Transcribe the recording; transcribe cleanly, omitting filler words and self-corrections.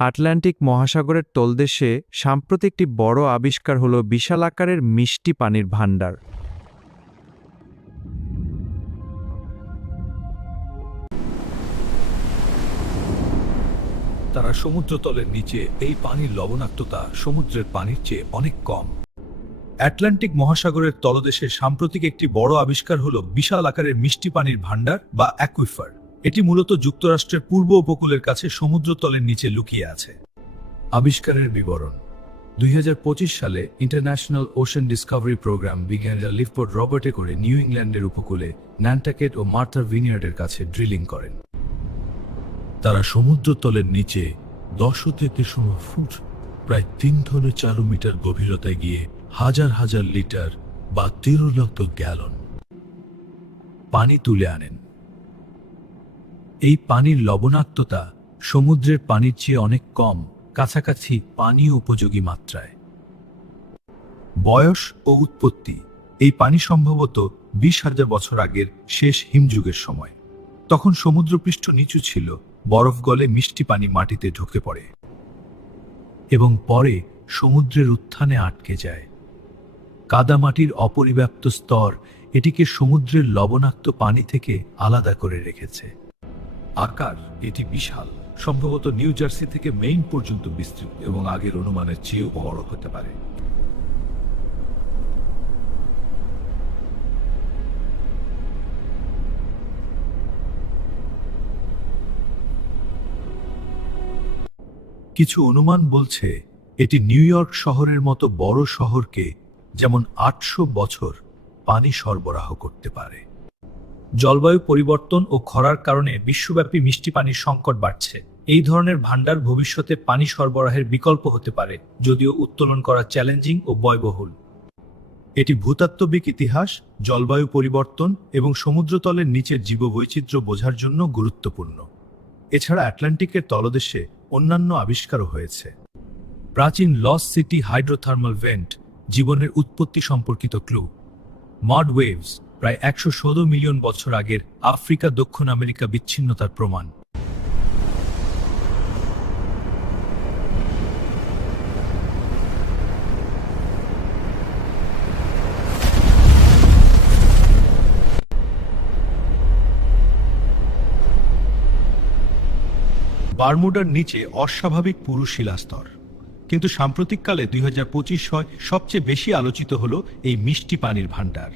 Atlantic মহাসাগরের তলদেশে সাম্প্রতিক একটি বড় আবিষ্কার হল বিশাল আকারের মিষ্টি পানির ভাণ্ডার। তারা সমুদ্রতলের নিচে এই পানির লবণাক্ততা সমুদ্রের পানির চেয়ে অনেক কম। আটলান্টিক মহাসাগরের তলদেশে সাম্প্রতিক একটি বড় আবিষ্কার হল বিশাল আকারের মিষ্টি পানির ভাণ্ডার বা অ্যাকুইফার। এটি মূলত যুক্তরাষ্ট্রের পূর্ব উপকূলের কাছে সমুদ্রতলের নিচে লুকিয়ে আছে। আবিষ্কারের বিবরণ: 2025 সালে ইন্টারন্যাশনাল ওশেন ডিসকভারি প্রোগ্রাম বিজ্ঞানীরা লিফবোট রবার্টে করে নিউ ইংল্যান্ডের উপকূলে ন্যান্টাকেট ও মার্থার ভিনিয়ার্ডের কাছে ড্রিলিং করেন। তারা সমুদ্রতলের নিচে 10 থেকে 16 ফুট প্রায় 3.4 মিটার গভীরতায় গিয়ে হাজার হাজার লিটার বা 13 লক্ষ গ্যালন পানি তুলে আনেন। এই পানির লবণাক্ততা সমুদ্রের পানির চেয়ে অনেক কম, কাছাকাছি পানীয় উপযোগী মাত্রায়। বয়স ও উৎপত্তি: এই পানি সম্ভবত 20,000 বছর আগের শেষ হিমযুগের সময়। তখন সমুদ্রপৃষ্ঠ নিচু ছিল, বরফ গলে মিষ্টি পানি মাটিতে ঢুকে পড়ে এবং পরে সমুদ্রের উত্থানে আটকে যায়। কাদামাটির অপরিব্যাপ্ত স্তর এটিকে সমুদ্রের লবণাক্ত পানি থেকে আলাদা করে রেখেছে। আকার: এটি বিশাল, সম্ভবত নিউ জার্সি থেকে মেইন পর্যন্ত বিস্তৃত এবং আগের অনুমানের চেয়েও বড় হতে পারে। কিছু অনুমান বলছে এটি নিউ ইয়র্ক শহরের মতো বড় শহরকে যেমন 800 বছর পানি সরবরাহ করতে পারে। জলবায়ু পরিবর্তন ও খরার কারণে বিশ্বব্যাপী মিষ্টি পানির সংকট বাড়ছে। এই ধরনের ভাণ্ডার ভবিষ্যতে পানি সরবরাহের বিকল্প হতে পারে, যদিও উত্তোলন করা চ্যালেঞ্জিং ও ব্যয়বহুল। এটি ভূতাত্ত্বিক ইতিহাস, জলবায়ু পরিবর্তন এবং সমুদ্রতলের নিচের জীববৈচিত্র্য বোঝার জন্য গুরুত্বপূর্ণ। এছাড়া আটলান্টিকের তলদেশে অন্যান্য আবিষ্কারও হয়েছে। প্রাচীন লস্ট সিটি হাইড্রোথার্মাল ভেন্ট জীবনের উৎপত্তি সম্পর্কিত ক্লু। মাড ওয়েভস প্রায় 116 মিলিয়ন বছর আগের আফ্রিকা দক্ষিণ আমেরিকা বিচ্ছিন্নতার প্রমাণ। বারমুডার নিচে অস্বাভাবিক পুরু শিলাস্তর। কিন্তু সাম্প্রতিককালে 2025 সবচেয়ে বেশি আলোচিত হলো এই মিষ্টি পানির ভাণ্ডার।